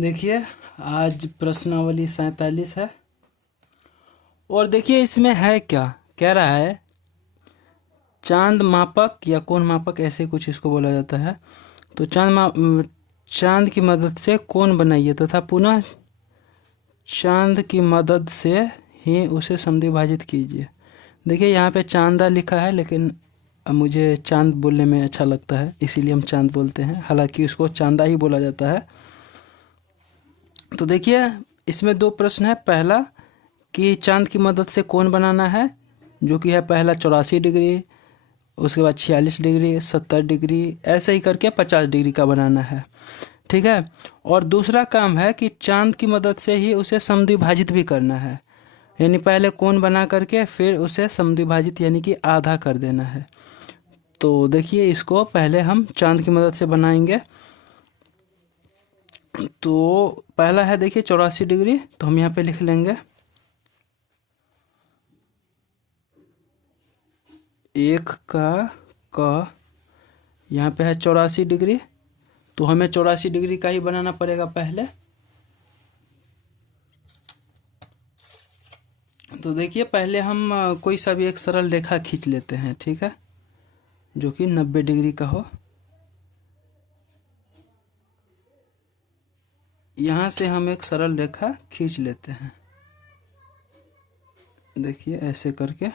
देखिए, आज प्रश्नावली 47 है। और देखिए इसमें है क्या, कह रहा है चांद मापक या कोण मापक, ऐसे कुछ इसको बोला जाता है। तो चांद की मदद से कोण बनाइए तथा पुनः चांद की मदद से ही उसे समद्विभाजित कीजिए। देखिए यहाँ पे चांदा लिखा है, लेकिन मुझे चांद बोलने में अच्छा लगता है, इसीलिए हम चांद बोलते हैं, हालांकि उसको चांदा ही बोला जाता है। तो देखिए इसमें दो प्रश्न है। पहला कि चांद की मदद से कोण बनाना है, जो कि है पहला 84 डिग्री, उसके बाद 46 डिग्री, 70 डिग्री, ऐसे ही करके 50 डिग्री का बनाना है। ठीक है। और दूसरा काम है कि चांद की मदद से ही उसे समद्विभाजित भी करना है, यानी पहले कोण बना करके फिर उसे समद्विभाजित यानी कि आधा कर देना है। तो देखिए इसको पहले हम चांद की मदद से बनाएंगे। तो पहला है देखिए 84 डिग्री, तो हम यहाँ पे लिख लेंगे एक का यहाँ पे है 84 डिग्री, तो हमें 84 डिग्री का ही बनाना पड़ेगा पहले। तो देखिए पहले हम कोई सा भी एक सरल रेखा खींच लेते हैं, ठीक है, जो कि 90 डिग्री का हो। यहाँ से हम एक सरल रेखा खींच लेते हैं, देखिए ऐसे करके,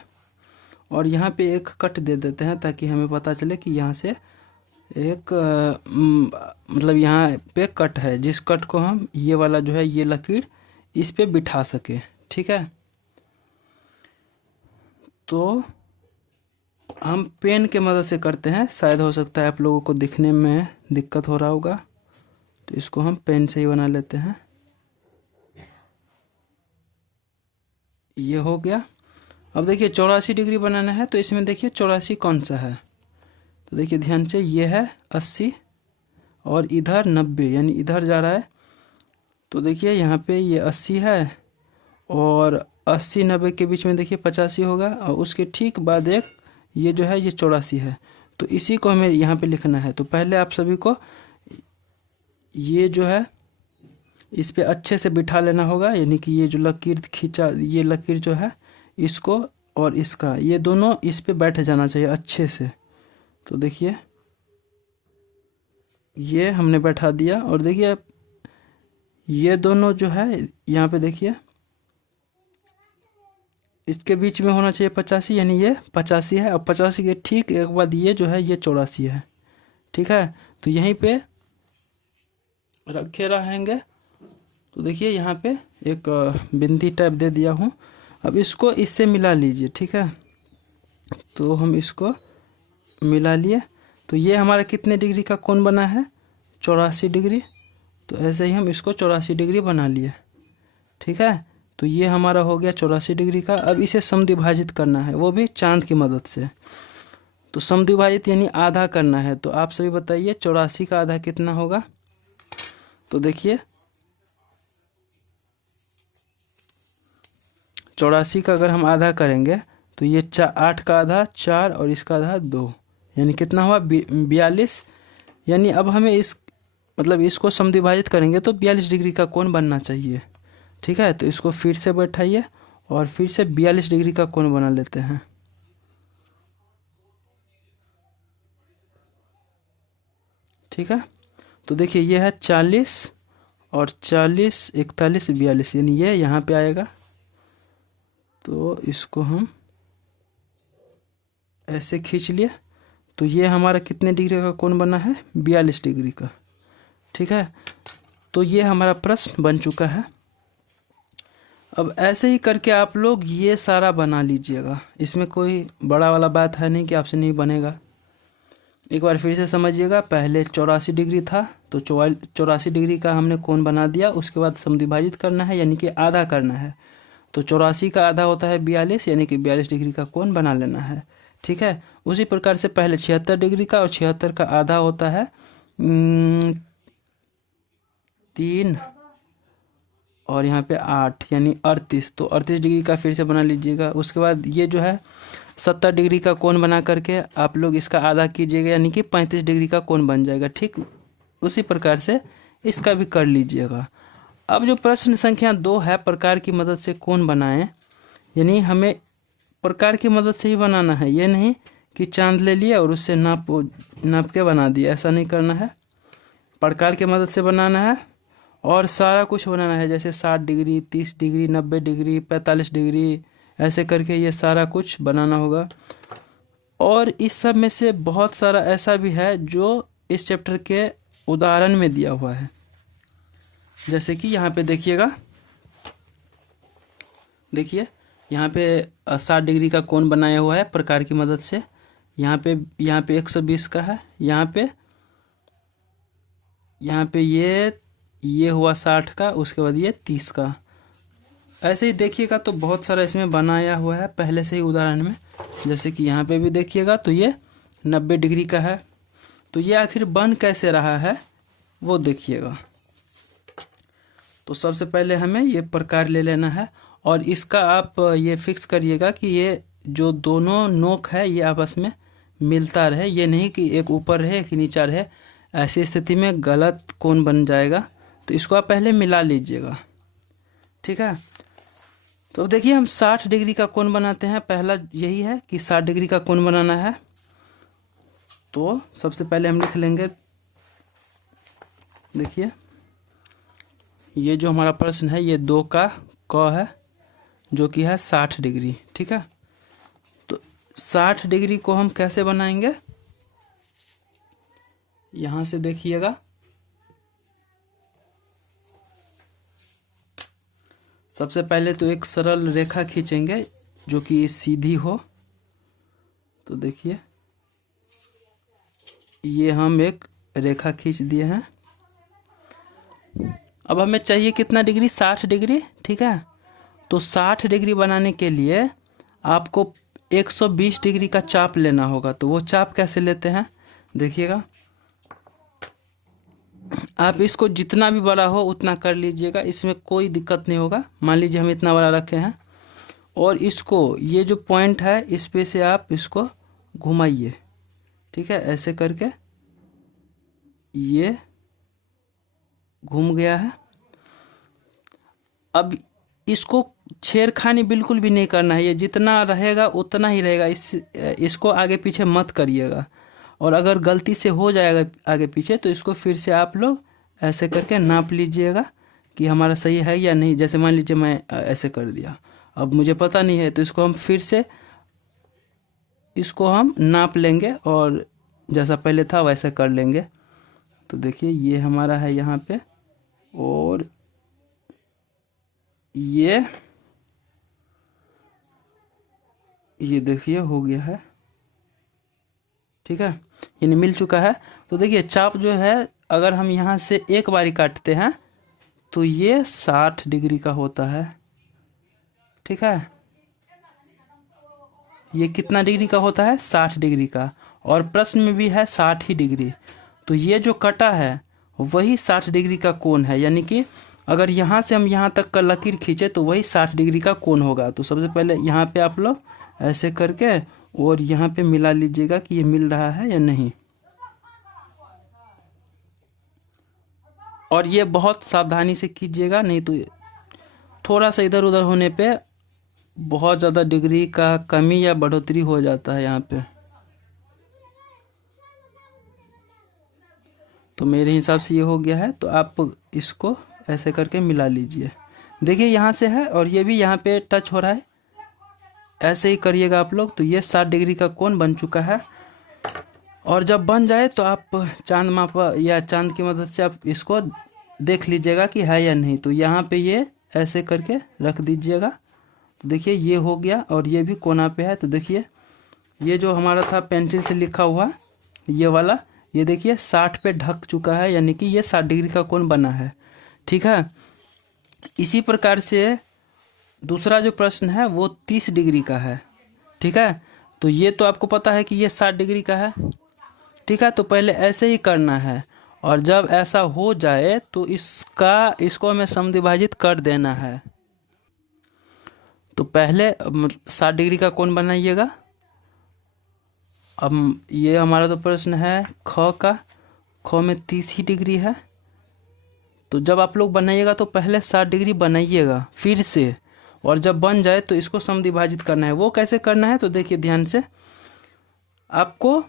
और यहाँ पे एक कट दे देते हैं ताकि हमें पता चले कि यहाँ से एक मतलब यहाँ पे कट है, जिस कट को हम ये वाला जो है ये लकीर इस पे बिठा सके। ठीक है। तो हम पेन के मदद से करते हैं, शायद हो सकता है आप लोगों को दिखने में दिक्कत हो रहा होगा, तो इसको हम पेन से ही बना लेते हैं। ये हो गया। अब देखिए 84 डिग्री बनाना है, तो इसमें देखिए 84 कौन सा है, तो देखिए ध्यान से, ये है 80 और इधर 90, यानी इधर जा रहा है। तो देखिए यहाँ पे ये 80 है और 80-90 के बीच में देखिए 85 होगा, और उसके ठीक बाद एक ये जो है ये 84 है। तो इसी को हमें यहाँ पे लिखना है। तो पहले आप सभी को ये जो है इस पे अच्छे से बिठा लेना होगा, यानी कि ये जो लकीर खींचा, ये लकीर जो है इसको और इसका, ये दोनों इस पे बैठ जाना चाहिए अच्छे से। तो देखिए ये हमने बैठा दिया, और देखिए ये दोनों जो है यहाँ पे देखिए इसके बीच में होना चाहिए 85, यानी ये 85 है। अब 85 के ठीक एक बाद ये जो है ये 84 है। ठीक है। तो यहीं पे रखे रहेंगे। तो देखिए यहाँ पे एक बिंदी टाइप दे दिया हूँ। अब इसको इससे मिला लीजिए, ठीक है। तो हम इसको मिला लिए, तो ये हमारा कितने डिग्री का कोण बना है, 84 डिग्री। तो ऐसे ही हम इसको 84 डिग्री बना लिए, ठीक है। तो ये हमारा हो गया 84 डिग्री का। अब इसे समद्विभाजित करना है, वो भी चांद की मदद से। तो समद्विभाजित यानी आधा करना है। तो आप सभी बताइए 84 का आधा कितना होगा। तो देखिए 84 का अगर हम आधा करेंगे तो ये 8 का आधा 4 और इसका आधा 2, यानी कितना हुआ 42। यानी अब हमें इस मतलब इसको समद्विभाजित करेंगे तो 42 डिग्री का कोण बनना चाहिए। ठीक है। तो इसको फिर से बैठाइए और फिर से 42 डिग्री का कोण बना लेते हैं। ठीक है। तो देखिए ये है 40 और 40, 41, 42, यानी ये यहाँ पे आएगा। तो इसको हम ऐसे खींच लिए, तो ये हमारा कितने डिग्री का कोण बना है, 42 डिग्री का। ठीक है। तो ये हमारा प्रश्न बन चुका है। अब ऐसे ही करके आप लोग ये सारा बना लीजिएगा, इसमें कोई बड़ा वाला बात है नहीं कि आपसे नहीं बनेगा। एक बार फिर से समझिएगा, पहले 84 डिग्री था, तो 84 डिग्री का हमने कोण बना दिया। उसके बाद समद्विभाजित करना है, यानी कि आधा करना है। तो 84 का आधा होता है 42, यानी कि 42 डिग्री का कोण बना लेना है। ठीक है। उसी प्रकार से पहले 76 डिग्री का, और 76 का आधा होता है 3 और यहाँ पे 8, यानी 38। तो 38 डिग्री का फिर से बना लीजिएगा। उसके बाद ये जो है 70 डिग्री का कोण बना करके आप लोग इसका आधा कीजिएगा, यानी कि 35 डिग्री का कोण बन जाएगा। ठीक उसी प्रकार से इसका भी कर लीजिएगा। अब जो प्रश्न संख्या 2 है, प्रकार की मदद से कोण बनाएं, यानी हमें प्रकार की मदद से ही बनाना है, ये नहीं कि चांद ले लिया और उससे नाप के बना दिया, ऐसा नहीं करना है। प्रकार की मदद से बनाना है और सारा कुछ बनाना है, जैसे 60 डिग्री, 30 डिग्री, 90 डिग्री, 45 डिग्री, ऐसे करके ये सारा कुछ बनाना होगा। और इस सब में से बहुत सारा ऐसा भी है जो इस चैप्टर के उदाहरण में दिया हुआ है, जैसे कि यहाँ पे देखिएगा, देखिए यहाँ पे 60 डिग्री का कोण बनाया हुआ है प्रकार की मदद से। यहाँ पे 120 का है, यहाँ पे ये हुआ 60 का, उसके बाद ये 30 का। ऐसे ही देखिएगा तो बहुत सारा इसमें बनाया हुआ है पहले से ही उदाहरण में। जैसे कि यहाँ पे भी देखिएगा तो ये 90 डिग्री का है। तो ये आखिर बन कैसे रहा है वो देखिएगा। तो सबसे पहले हमें ये प्रकार ले लेना है और इसका आप ये फिक्स करिएगा कि ये जो दोनों नोक है ये आपस में मिलता रहे, ये नहीं कि एक ऊपर रहे एक नीचा रहे। ऐसी स्थिति में गलत कोण बन जाएगा, तो इसको आप पहले मिला लीजिएगा, ठीक है। तो देखिए हम 60 डिग्री का कोण बनाते हैं। पहला यही है कि 60 डिग्री का कोण बनाना है। तो सबसे पहले हम लिख लेंगे, देखिए ये जो हमारा प्रश्न है ये 2 का क है जो कि है 60 डिग्री, ठीक है। तो 60 डिग्री को हम कैसे बनाएंगे, यहाँ से देखिएगा, सबसे पहले तो एक सरल रेखा खींचेंगे जो कि सीधी हो। तो देखिए ये हम एक रेखा खींच दिए हैं। अब हमें चाहिए कितना डिग्री, 60 डिग्री, ठीक है। तो 60 डिग्री बनाने के लिए आपको 120 डिग्री का चाप लेना होगा। तो वो चाप कैसे लेते हैं देखिएगा, आप इसको जितना भी बड़ा हो उतना कर लीजिएगा, इसमें कोई दिक्कत नहीं होगा। मान लीजिए हम इतना बड़ा रखे हैं और इसको ये जो पॉइंट है इस पे से आप इसको घुमाइए, ठीक है। ऐसे करके ये घूम गया है। अब इसको छेड़खानी बिल्कुल भी नहीं करना है, ये जितना रहेगा उतना ही रहेगा, इसको आगे पीछे मत करिएगा। और अगर गलती से हो जाएगा आगे पीछे तो इसको फिर से आप लोग ऐसे करके नाप लीजिएगा कि हमारा सही है या नहीं। जैसे मान लीजिए मैं ऐसे कर दिया, अब मुझे पता नहीं है, तो इसको हम फिर से इसको हम नाप लेंगे और जैसा पहले था वैसा कर लेंगे। तो देखिए ये हमारा है यहाँ पे, और ये देखिए हो गया है, ठीक है, यानी मिल चुका है। तो देखिए चाप जो है अगर हम यहाँ से एक बारी काटते हैं तो ये 60 डिग्री का होता है, ठीक है। ये कितना डिग्री का होता है, 60 डिग्री का, और प्रश्न में भी है 60 ही डिग्री। तो ये जो कटा है वही 60 डिग्री का कोण है, यानी कि अगर यहाँ से हम यहाँ तक का लकीर खींचे तो वही 60 डिग्री का कोण होगा। तो सबसे पहले यहाँ पे आप लोग ऐसे करके और यहाँ पे मिला लीजिएगा कि ये मिल रहा है या नहीं। और ये बहुत सावधानी से कीजिएगा, नहीं तो थोड़ा सा इधर उधर होने पे बहुत ज़्यादा डिग्री का कमी या बढ़ोतरी हो जाता है यहाँ पे। तो मेरे हिसाब से ये हो गया है, तो आप इसको ऐसे करके मिला लीजिए। देखिए यहाँ से है और ये भी यहाँ पे टच हो रहा है, ऐसे ही करिएगा आप लोग। तो ये 60 डिग्री का कोण बन चुका है। और जब बन जाए तो आप चांद माप या चांद की मदद से आप इसको देख लीजिएगा कि है या नहीं। तो यहाँ पे ये ऐसे करके रख दीजिएगा। तो देखिए ये हो गया और ये भी कोना पे है। तो देखिए ये जो हमारा था पेंसिल से लिखा हुआ ये वाला, ये देखिए 60 पे ढक चुका है, यानी कि ये 60 डिग्री का कोण बना है, ठीक है। इसी प्रकार से दूसरा जो प्रश्न है वो 30 डिग्री का है, ठीक है। तो ये तो आपको पता है कि ये 60 डिग्री का है, ठीक है। तो पहले ऐसे ही करना है और जब ऐसा हो जाए तो इसको हमें समद्विभाजित कर देना है। तो पहले 60 डिग्री का कोण बनाइएगा। अब ये हमारा तो प्रश्न है ख का, ख में 30 ही डिग्री है, तो जब आप लोग बनाइएगा तो पहले 60 डिग्री बनाइएगा फिर से, और जब बन जाए तो इसको समद्विभाजित करना है। वो कैसे करना है तो देखिए ध्यान से, आपको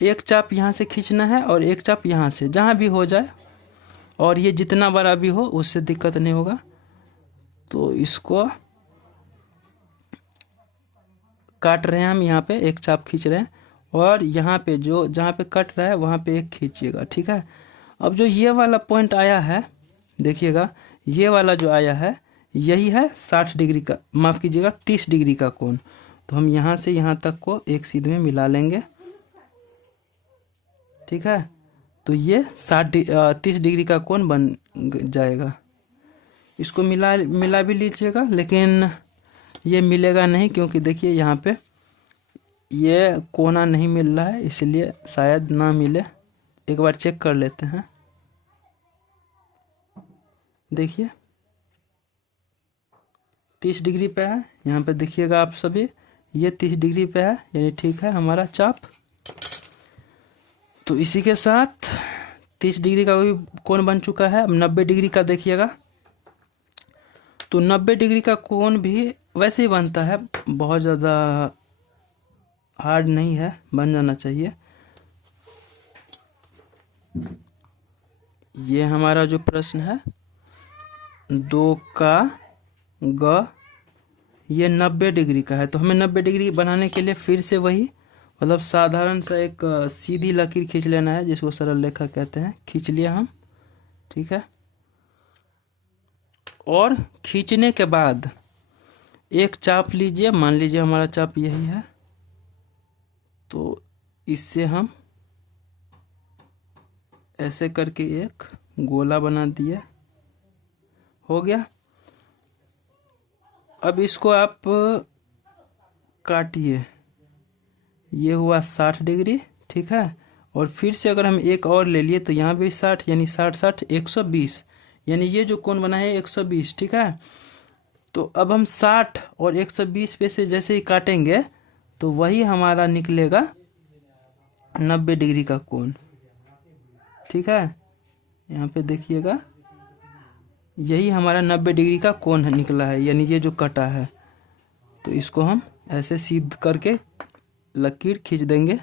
एक चाप यहाँ से खींचना है और एक चाप यहाँ से, जहाँ भी हो जाए, और ये जितना बड़ा भी हो उससे दिक्कत नहीं होगा। तो इसको काट रहे हैं हम, यहाँ पे एक चाप खींच रहे हैं, और यहाँ पे जो जहाँ पे कट रहा है वहाँ पे एक खींचिएगा, ठीक है। अब जो ये वाला पॉइंट आया है, देखिएगा ये वाला जो आया है यही है 60 डिग्री का, माफ़ कीजिएगा 30 डिग्री का कोण। तो हम यहाँ से यहाँ तक को एक सीध में मिला लेंगे, ठीक है। तो ये 30 डिग्री का कोण बन जाएगा। इसको मिला भी लीजिएगा, लेकिन ये मिलेगा नहीं, क्योंकि देखिए यहाँ पे ये कोना नहीं मिल रहा है, इसलिए शायद ना मिले। एक बार चेक कर लेते हैं। देखिए 30 डिग्री पे है, यहाँ पे देखिएगा आप सभी, ये 30 डिग्री पे है, यानी ठीक है हमारा चाप। तो इसी के साथ 30 डिग्री का भी कोण बन चुका है। अब 90 डिग्री का देखिएगा, तो 90 डिग्री का कोण भी वैसे ही बनता है, बहुत ज़्यादा हार्ड नहीं है, बन जाना चाहिए। ये हमारा जो प्रश्न है 2 का ग, ये 90 डिग्री का है। तो हमें 90 डिग्री बनाने के लिए फिर से वही, मतलब साधारण सा एक सीधी लकीर खींच लेना है, जिसको सरल रेखा कहते हैं। खींच लिया हम, ठीक है। और खींचने के बाद एक चाप लीजिए, मान लीजिए हमारा चाप यही है, तो इससे हम ऐसे करके एक गोला बना दिए, हो गया। अब इसको आप काटिए, ये हुआ 60 डिग्री, ठीक है। और फिर से अगर हम एक और ले लिए तो यहाँ भी 60, यानी 60 60 120, यानी ये जो कोण बना है 120, ठीक है। तो अब हम 60 और 120 पे से जैसे ही काटेंगे तो वही हमारा निकलेगा 90 डिग्री का कोण, ठीक है। यहाँ पे देखिएगा यही हमारा 90 डिग्री का कोण निकला है, यानी ये जो कटा है। तो इसको हम ऐसे सीध करके लकीर खींच देंगे।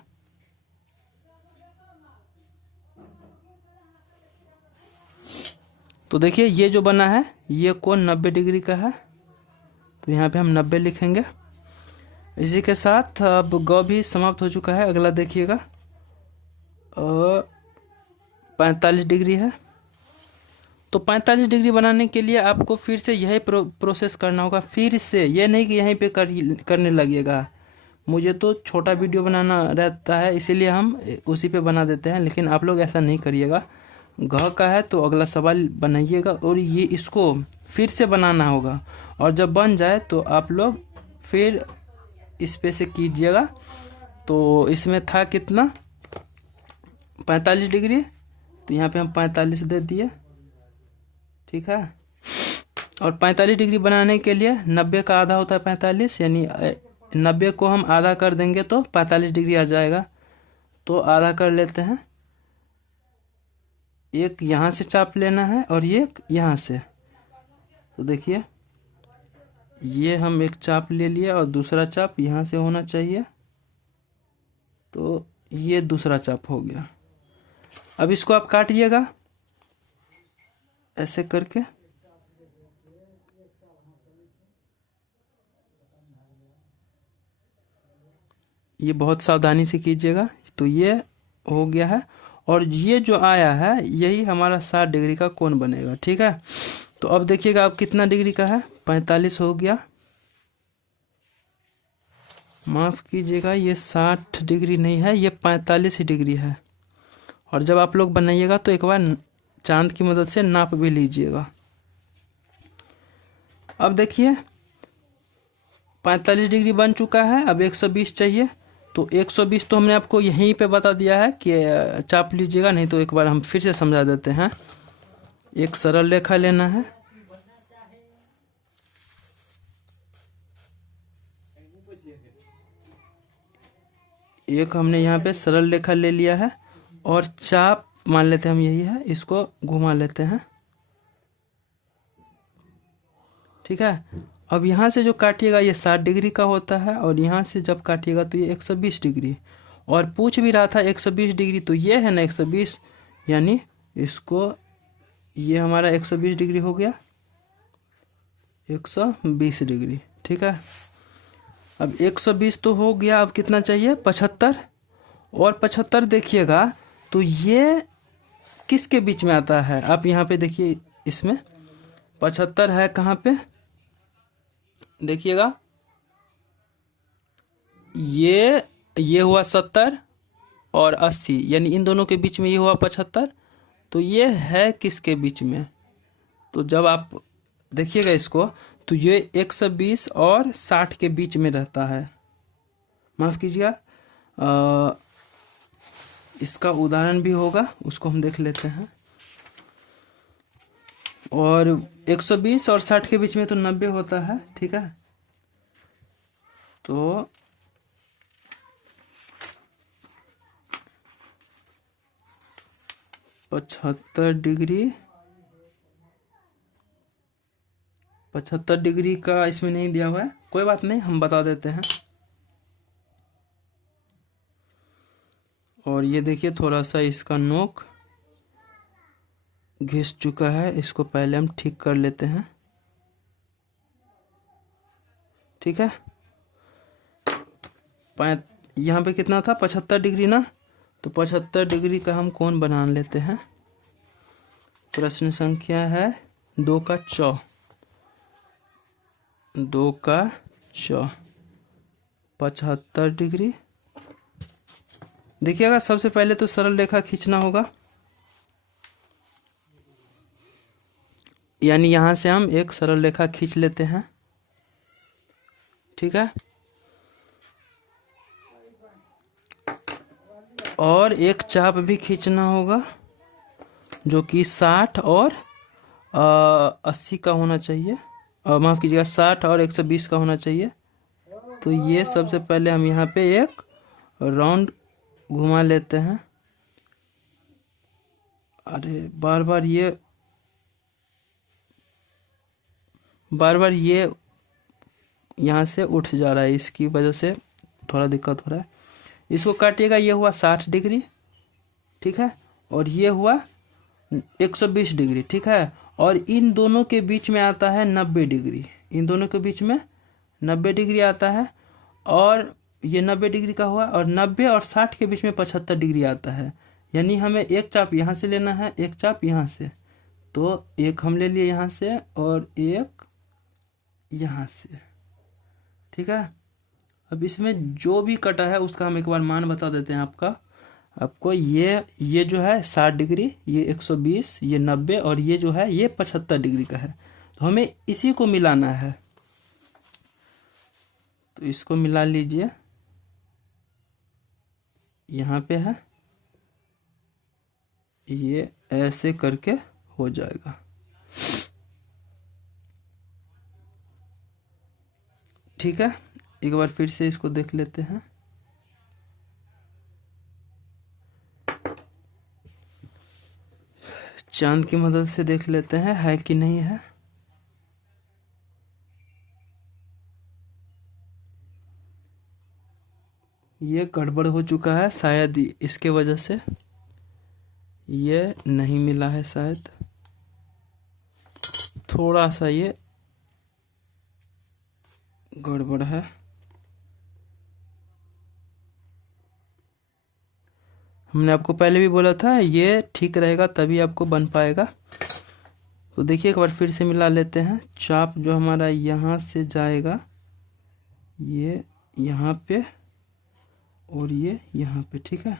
तो देखिए ये जो बना है ये कोण 90 डिग्री का है, तो यहाँ पे हम 90 लिखेंगे। इसी के साथ अब ग भी समाप्त हो चुका है। अगला देखिएगा 45 डिग्री है। तो 45 डिग्री बनाने के लिए आपको फिर से यही प्रोसेस करना होगा, फिर से, ये नहीं कि यहीं पे करने लगिएगा। मुझे तो छोटा वीडियो बनाना रहता है, इसीलिए हम उसी पे बना देते हैं, लेकिन आप लोग ऐसा नहीं करिएगा। घ का है तो अगला सवाल बनाइएगा, और ये इसको फिर से बनाना होगा, और जब बन जाए तो आप लोग फिर इस पे से कीजिएगा। तो इसमें था कितना 45 डिग्री, तो यहाँ पे हम 45 दे दिए, ठीक है। और 45 डिग्री बनाने के लिए 90 का आधा होता है 45, यानी 90 को हम आधा कर देंगे तो 45 डिग्री आ जाएगा। तो आधा कर लेते हैं, एक यहाँ से चाप लेना है और एक यहाँ से। तो देखिए ये हम एक चाप ले लिए और दूसरा चाप यहाँ से होना चाहिए, तो ये दूसरा चाप हो गया। अब इसको आप काटिएगा ऐसे करके, ये बहुत सावधानी से कीजिएगा। तो ये हो गया है, और ये जो आया है यही हमारा 60 डिग्री का कोण बनेगा, ठीक है। तो अब देखिएगा अब कितना डिग्री का है, 45 हो गया, माफ़ कीजिएगा ये 60 डिग्री नहीं है, ये 45 ही डिग्री है। और जब आप लोग बनाइएगा तो एक बार चांद की मदद से नाप भी लीजिएगा। अब देखिए 45 डिग्री बन चुका है, अब 120 चाहिए। तो 120 तो हमने आपको यहीं पे बता दिया है कि चाप लीजिएगा, नहीं तो एक बार हम फिर से समझा देते हैं। एक सरल रेखा लेना है, एक हमने यहाँ पे सरल रेखा ले लिया है, और चाप मान लेते हैं हम यही है, इसको घुमा लेते हैं, ठीक है। अब यहाँ से जो काटिएगा ये 60 डिग्री का होता है, और यहाँ से जब काटिएगा तो ये 120 डिग्री। और पूछ भी रहा था 120 डिग्री, तो ये है ना 120, यानी इसको, ये हमारा 120 डिग्री हो गया, 120 डिग्री। ठीक है। अब 120 तो हो गया, अब कितना चाहिए, 75। और 75 देखिएगा तो ये किसके बीच में आता है, आप यहाँ पे देखिए, इसमें 75 है कहाँ पे, देखिएगा, ये हुआ 70 और 80, यानी इन दोनों के बीच में ये हुआ 75। तो ये है किसके बीच में, तो जब आप देखिएगा इसको, तो ये 120 और 60 के बीच में रहता है। माफ़ कीजिएगा, इसका उदाहरण भी होगा, उसको हम देख लेते हैं। और 120 और 60 के बीच में तो 90 होता है। ठीक है, तो 75 डिग्री, 75 डिग्री का इसमें नहीं दिया हुआ है, कोई बात नहीं, हम बता देते हैं। और ये देखिए थोड़ा सा इसका नोक घिस चुका है, इसको पहले हम ठीक कर लेते हैं। ठीक है, यहाँ पे कितना था, 75 डिग्री ना, तो 75 डिग्री का हम कोण बना लेते हैं। प्रश्न संख्या है 2 का चौ, 2 का चौ 75 डिग्री। देखिएगा सबसे पहले तो सरल रेखा खींचना होगा, यानी यहाँ से हम एक सरल रेखा खींच लेते हैं। ठीक है, और एक चाप भी खींचना होगा जो कि 60 और 80 का होना चाहिए, माफ़ कीजिएगा 60 और 120 का होना चाहिए। तो ये सबसे पहले हम यहाँ पे एक राउंड घुमा लेते हैं। अरे बार बार ये यहाँ से उठ जा रहा है, इसकी वजह से थोड़ा दिक्कत हो रहा है। इसको काटिएगा, ये हुआ 60 डिग्री। ठीक है, और ये हुआ 120 डिग्री। ठीक है, और इन दोनों के बीच में आता है 90 डिग्री, इन दोनों के बीच में 90 डिग्री आता है। और ये 90 डिग्री का हुआ, और 90 और 60 के बीच में 75 डिग्री आता है, यानी हमें एक चाप यहाँ से लेना है, एक चाप यहाँ से। तो एक हम ले लिए यहाँ से और एक यहाँ से। ठीक है, अब इसमें जो भी कटा है उसका हम एक बार मान बता देते हैं आपको ये जो है 60 डिग्री, ये 120, ये 90, और ये जो है ये 75 डिग्री का है। तो हमें इसी को मिलाना है, तो इसको मिला लीजिए, यहाँ पे है, ये ऐसे करके हो जाएगा। ठीक है, एक बार फिर से इसको देख लेते हैं। चांद की मदद से देख लेते हैं है कि नहीं है। ये गड़बड़ हो चुका है, शायद इसके वजह से ये नहीं मिला है, शायद थोड़ा सा ये गड़बड़ है। हमने आपको पहले भी बोला था ये ठीक रहेगा तभी आपको बन पाएगा। तो देखिए एक बार फिर से मिला लेते हैं। चाप जो हमारा यहाँ से जाएगा ये यहाँ पे और ये यहाँ पे। ठीक है,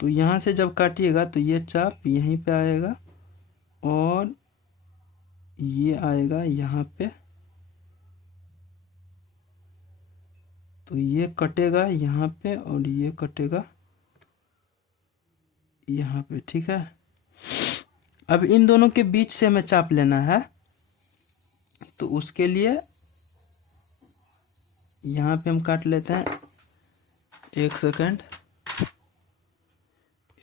तो यहाँ से जब काटिएगा तो ये चाप यहीं पे आएगा और ये आएगा यहाँ पे, तो ये कटेगा यहाँ पे और ये कटेगा यहाँ पे। ठीक है, अब इन दोनों के बीच से हमें चाप लेना है, तो उसके लिए यहाँ पे हम काट लेते हैं। एक सेकंड,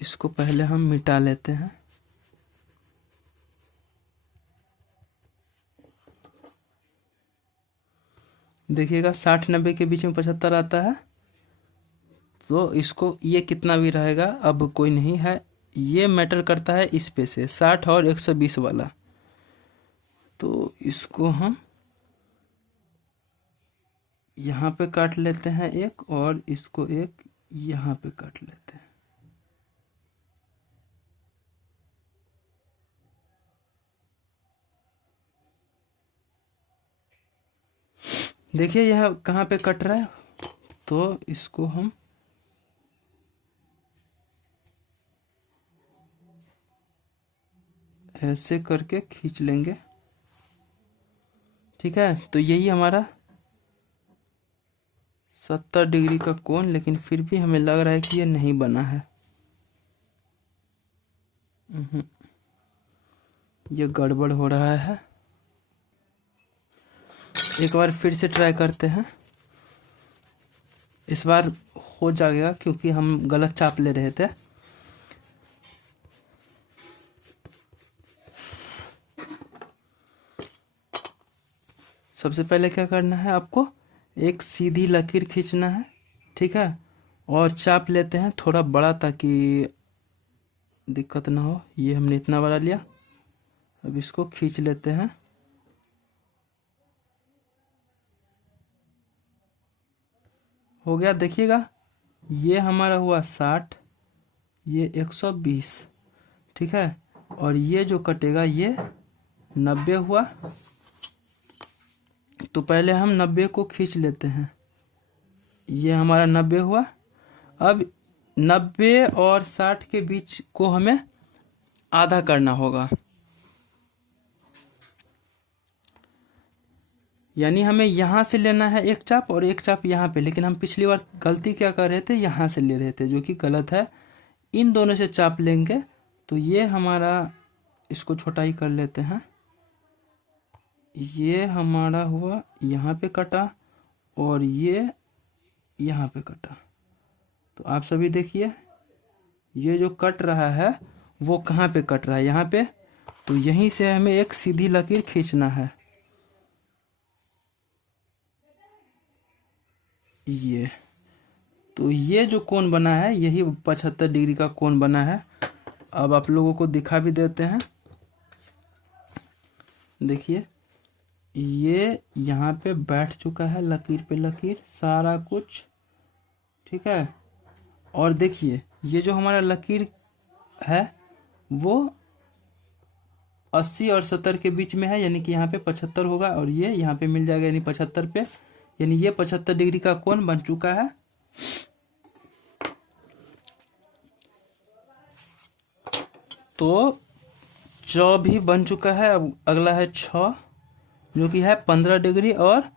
इसको पहले हम मिटा लेते हैं। देखिएगा 60-90 के बीच में 75 आता है। तो इसको ये कितना भी रहेगा अब कोई नहीं है, ये मैटर करता है इस पे से 60 और 120 वाला। तो इसको हम यहाँ पे काट लेते हैं एक, और इसको एक यहाँ पे काट लेते हैं। देखिए यह कहाँ पे कट रहा है, तो इसको हम ऐसे करके खींच लेंगे। ठीक है, तो यही हमारा 70 डिग्री का कोण, लेकिन फिर भी हमें लग रहा है कि ये नहीं बना है। ये गड़बड़ हो रहा है। एक बार फिर से ट्राई करते हैं, इस बार हो जाएगा क्योंकि हम गलत चाप ले रहे थे। सबसे पहले क्या करना है आपको, एक सीधी लकीर खींचना है। ठीक है, और चाप लेते हैं थोड़ा बड़ा ताकि दिक्कत ना हो। ये हमने इतना बड़ा लिया, अब इसको खींच लेते हैं। हो गया, देखिएगा ये हमारा हुआ 60, ये 120। ठीक है, और ये जो कटेगा ये 90 हुआ। तो पहले हम 90 को खींच लेते हैं, ये हमारा 90 हुआ। अब 90 और 60 के बीच को हमें आधा करना होगा, यानी हमें यहाँ से लेना है एक चाप और एक चाप यहाँ पे। लेकिन हम पिछली बार गलती क्या कर रहे थे, यहाँ से ले रहे थे, जो कि गलत है। इन दोनों से चाप लेंगे तो ये हमारा, इसको छोटा ही कर लेते हैं। ये हमारा हुआ यहाँ पे कटा और ये यहाँ पे कटा। तो आप सभी देखिए ये जो कट रहा है वो कहाँ पे कट रहा है, यहाँ पे। तो यहीं से हमें एक सीधी लकीर खींचना है। ये तो ये जो कोण बना है यही 75 डिग्री का कोण बना है। अब आप लोगों को दिखा भी देते हैं, देखिए ये यहाँ पे बैठ चुका है, लकीर पे लकीर सारा कुछ। ठीक है, और देखिए ये जो हमारा लकीर है वो 80 और 70 के बीच में है, यानी कि यहाँ पे 75 होगा और ये यहाँ पे मिल जाएगा, यानी 75 पे, यानी ये 75 डिग्री का कोण बन चुका है। तो 4 भी बन चुका है। अब अगला है 6, जो कि है 15 डिग्री और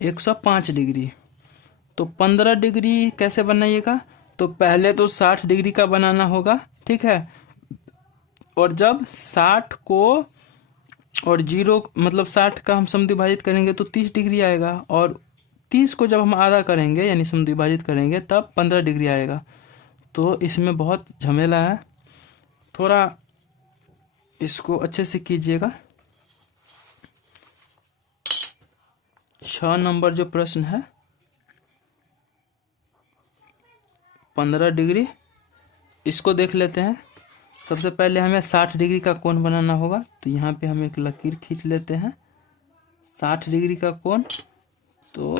105 डिग्री। तो 15 डिग्री कैसे बनाइएगा, तो पहले तो 60 डिग्री का बनाना होगा। ठीक है, और जब 60 को और 0 मतलब 60 का हम समद्विभाजित करेंगे तो 30 डिग्री आएगा, और 30 को जब हम आधा करेंगे यानी समद्विभाजित करेंगे तब 15 डिग्री आएगा। तो इसमें बहुत झमेला है, थोड़ा इसको अच्छे से कीजिएगा। 6 नंबर जो प्रश्न है 15 डिग्री, इसको देख लेते हैं। सबसे पहले हमें 60 डिग्री का कोण बनाना होगा, तो यहाँ पे हम एक लकीर खींच लेते हैं 60 डिग्री का कोण। तो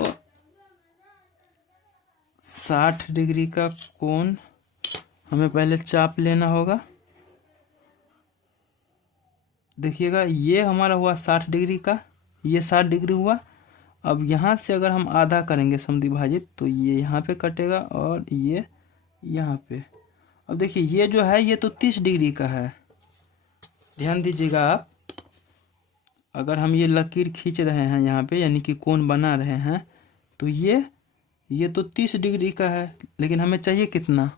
60 डिग्री का कोण हमें पहले चाप लेना होगा। देखिएगा ये हमारा हुआ 60 डिग्री का, ये 60 डिग्री हुआ। अब यहाँ से अगर हम आधा करेंगे समद्विभाजित तो ये यहाँ पे कटेगा और ये यहाँ पे। अब देखिए ये जो है ये तो 30 डिग्री का है, ध्यान दीजिएगा आप। अगर हम ये लकीर खींच रहे हैं यहाँ पे यानी कि कोण बना रहे हैं, तो ये तो 30 डिग्री का है, लेकिन हमें चाहिए कितना,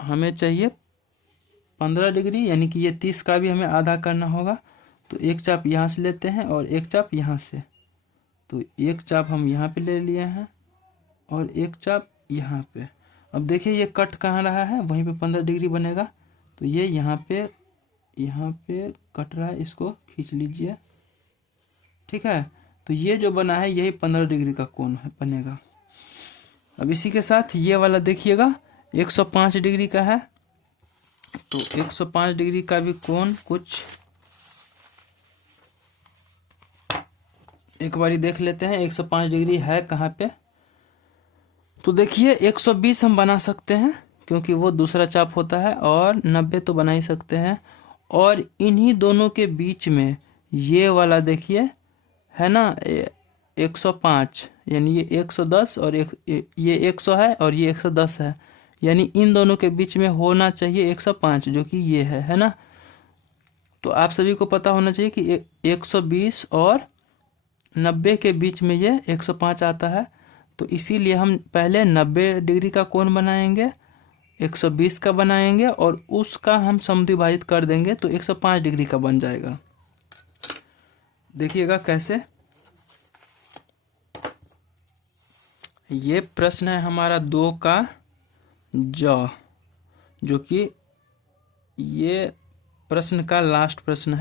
हमें चाहिए 15 डिग्री, यानी कि ये 30 का भी हमें आधा करना होगा। तो एक चाप यहाँ से लेते हैं और एक चाप यहाँ से। तो एक चाप हम यहाँ पे ले लिए हैं और एक चाप यहाँ पे। अब देखिए ये कट कहाँ रहा है, वहीं पे 15 डिग्री बनेगा। तो ये यहाँ पे कट रहा है, इसको खींच लीजिए। ठीक है, तो ये जो बना है यही 15 डिग्री का कोण है बनेगा। अब इसी के साथ ये वाला देखिएगा 105 डिग्री का है, तो 105 डिग्री का भी कोण कुछ एक बारी देख लेते हैं 105 डिग्री है कहाँ पे। तो देखिए 120 हम बना सकते हैं क्योंकि वो दूसरा चाप होता है, और 90 तो बना ही सकते हैं। और इन्हीं दोनों के बीच में ये वाला देखिए है ना 105, यानी ये 110 और ये 100 है और ये 110 है, यानी इन दोनों के बीच में होना चाहिए 105 जो कि ये है ना। तो आप सभी को पता होना चाहिए कि 120 और 90 के बीच में ये 105 आता है। तो इसीलिए हम पहले 90 डिग्री का कोण बनाएंगे, 120 का बनाएंगे और उसका हम समद्विभाजित कर देंगे तो 105 डिग्री का बन जाएगा। देखिएगा कैसे। ये प्रश्न है हमारा 2 का जो कि ये प्रश्न का लास्ट प्रश्न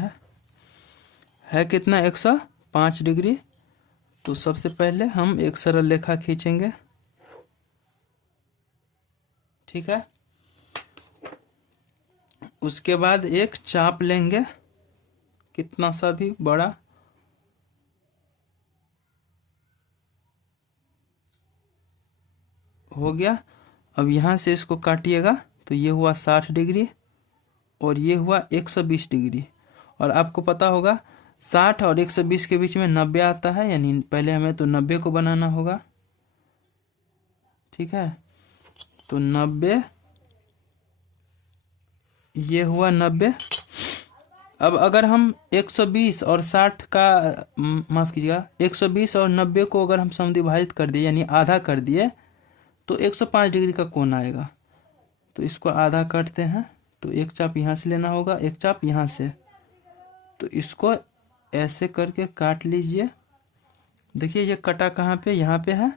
है कितना 105 डिग्री। तो सबसे पहले हम एक सरल रेखा खींचेंगे, ठीक है। उसके बाद एक चाप लेंगे कितना सा भी बड़ा, हो गया। अब यहाँ से इसको काटिएगा तो ये हुआ 60 डिग्री और ये हुआ 120 डिग्री। और आपको पता होगा 60 और 120 के बीच में 90 आता है, यानी पहले हमें तो 90 को बनाना होगा, ठीक है। तो 90, ये हुआ 90। अब अगर हम 120 और 60 का माफ़ कीजिएगा 120 और 90 को अगर हम समद्विभाजित कर दिए यानी आधा कर दिए तो 105 डिग्री का कोण आएगा। तो इसको आधा करते हैं, तो एक चाप यहाँ से लेना होगा, एक चाप यहाँ से, तो इसको ऐसे करके काट लीजिए। देखिए ये कटा कहाँ पे, यहाँ पे है।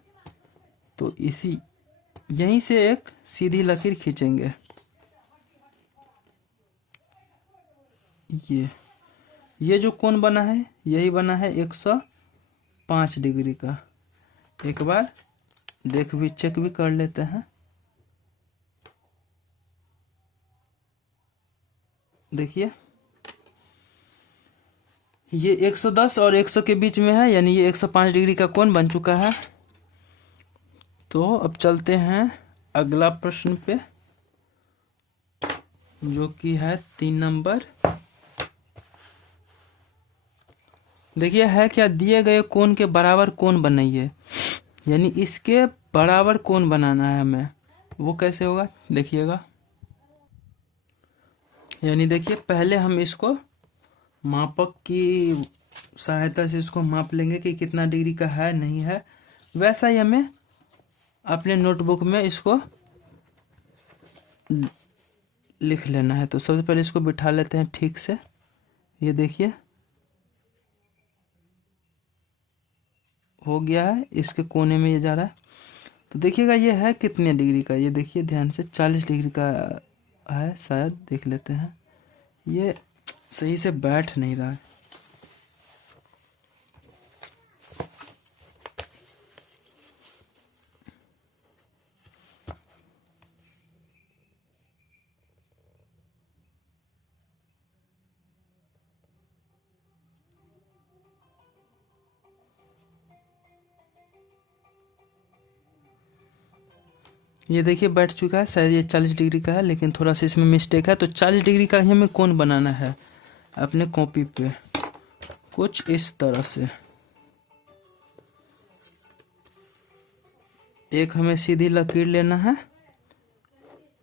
तो इसी यहीं से एक सीधी लकीर खींचेंगे, ये जो कोण बना है यही बना है 105 डिग्री का। एक बार चेक भी कर लेते हैं। देखिए ये 110 और 100 के बीच में है, यानी ये 105 डिग्री का कोण बन चुका है। तो अब चलते हैं अगला प्रश्न पे जो कि है 3 नंबर। देखिए है क्या, दिए गए कोण के बराबर कोण बनाइए, यानी इसके बराबर कोण बनाना है हमें। वो कैसे होगा देखिएगा। यानी देखिए पहले हम इसको मापक की सहायता से इसको माप लेंगे कि कितना डिग्री का है नहीं है। वैसा ही हमें अपने नोटबुक में इसको लिख लेना है। तो सबसे पहले इसको बिठा लेते हैं ठीक से। ये देखिए हो गया है, इसके कोने में ये जा रहा है। तो देखिएगा ये है कितने डिग्री का, ये देखिए ध्यान से 40 डिग्री का है शायद, देख लेते हैं। ये सही से बैठ नहीं रहा है। ये देखिए बैठ चुका है, शायद ये 40 डिग्री का है, लेकिन थोड़ा सा इसमें मिस्टेक है। तो 40 डिग्री का ही हमें कोण बनाना है अपने कॉपी पे, कुछ इस तरह से। एक हमें सीधी लकीर लेना है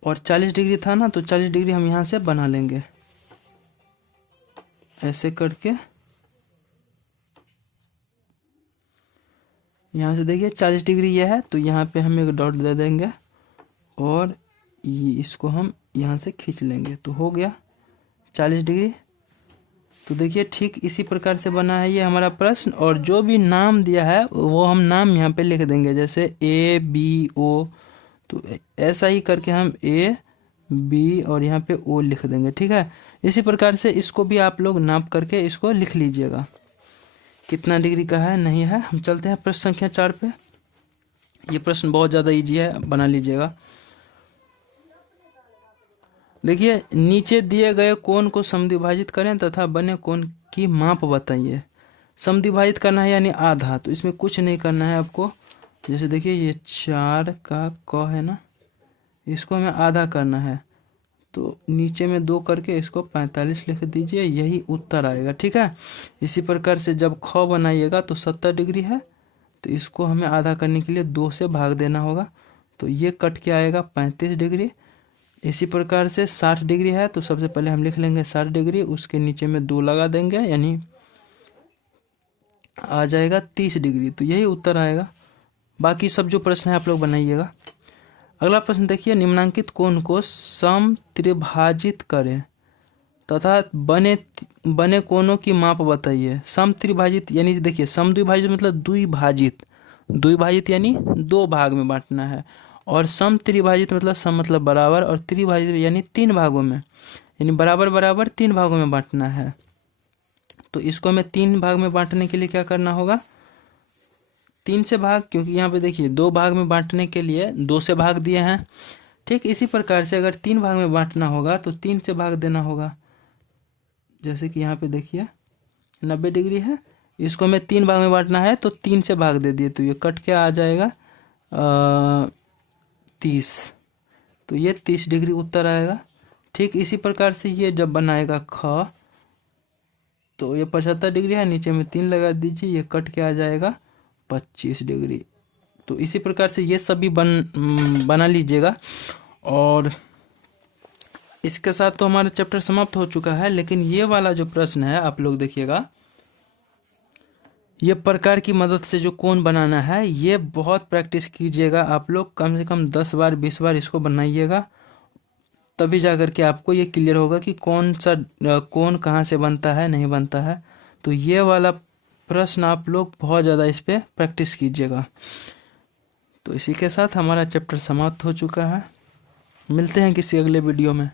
और 40 डिग्री था ना, तो 40 डिग्री हम यहाँ से बना लेंगे ऐसे करके। यहाँ से देखिए 40 डिग्री ये है, तो यहाँ पे हम एक डॉट दे देंगे और ये इसको हम यहाँ से खींच लेंगे, तो हो गया 40 डिग्री। तो देखिए ठीक इसी प्रकार से बना है ये हमारा प्रश्न। और जो भी नाम दिया है वो हम नाम यहाँ पे लिख देंगे, जैसे ABO। तो ऐसा ही करके हम AB और यहाँ पे O लिख देंगे, ठीक है। इसी प्रकार से इसको भी आप लोग नाप करके इसको लिख लीजिएगा। कितना डिग्री का है नहीं है। हम चलते हैं प्रश्न संख्या 4 पे। ये प्रश्न बहुत ज़्यादा इजी है, बना लीजिएगा। देखिए, नीचे दिए गए कोण को समद्विभाजित करें तथा बने कोण की माप बताइए। समद्विभाजित करना है यानी आधा, तो इसमें कुछ नहीं करना है आपको। जैसे देखिए ये 4 का क है ना, इसको हमें आधा करना है, तो नीचे में 2 करके इसको 45 लिख दीजिए, यही उत्तर आएगा। ठीक है, इसी प्रकार से जब ख बनाइएगा तो 70 डिग्री है, तो इसको हमें आधा करने के लिए 2 से भाग देना होगा, तो ये कट के आएगा 35 डिग्री। इसी प्रकार से 60 डिग्री है, तो सबसे पहले हम लिख लेंगे 60 डिग्री, उसके नीचे में 2 लगा देंगे, यानी आ जाएगा 30 डिग्री, तो यही उत्तर आएगा। बाकी सब जो प्रश्न है आप लोग बनाइएगा। अगला प्रश्न देखिए, निम्नांकित कोण को समत्रिभाजित करें तथा बने कोणों की माप बताइए। समत्रिभाजित यानी देखिए, समद्विभाजित मतलब द्विभाजित, द्विभाजित यानी 2 भाग में बांटना है, और समत्रिभाजित मतलब सम मतलब बराबर, और त्रिभाजित यानी 3 भागों में, यानी बराबर बराबर 3 भागों में बांटना है। तो इसको हमें 3 भाग में बांटने के लिए क्या करना होगा, 3 से भाग, क्योंकि यहाँ पे देखिए 2 भाग में बांटने के लिए 2 से भाग दिए हैं। ठीक, इसी प्रकार से अगर 3 भाग में बांटना होगा तो 3 से भाग देना होगा। जैसे कि यहाँ पे देखिए 90 डिग्री है, इसको हमें 3 भाग में बांटना है, तो 3 से भाग दे दिए, तो ये कट के आ जाएगा 30, तो ये 30 डिग्री उत्तर आएगा। ठीक, इसी प्रकार से ये जब बनाएगा ख, तो ये 75 डिग्री है, नीचे में 3 लगा दीजिए, ये कट के आ जाएगा 25 डिग्री। तो इसी प्रकार से ये सभी बना लीजिएगा। और इसके साथ तो हमारा चैप्टर समाप्त हो चुका है, लेकिन ये वाला जो प्रश्न है आप लोग देखिएगा, ये प्रकार की मदद से जो कोण बनाना है, ये बहुत प्रैक्टिस कीजिएगा आप लोग, कम से कम 10 बार 20 बार इसको बनाइएगा, तभी जा कर के आपको ये क्लियर होगा कि कौन सा कोण कहाँ से बनता है, नहीं बनता है। तो ये वाला प्रश्न आप लोग बहुत ज़्यादा इस पर प्रैक्टिस कीजिएगा। तो इसी के साथ हमारा चैप्टर समाप्त हो चुका है। मिलते हैं किसी अगले वीडियो में।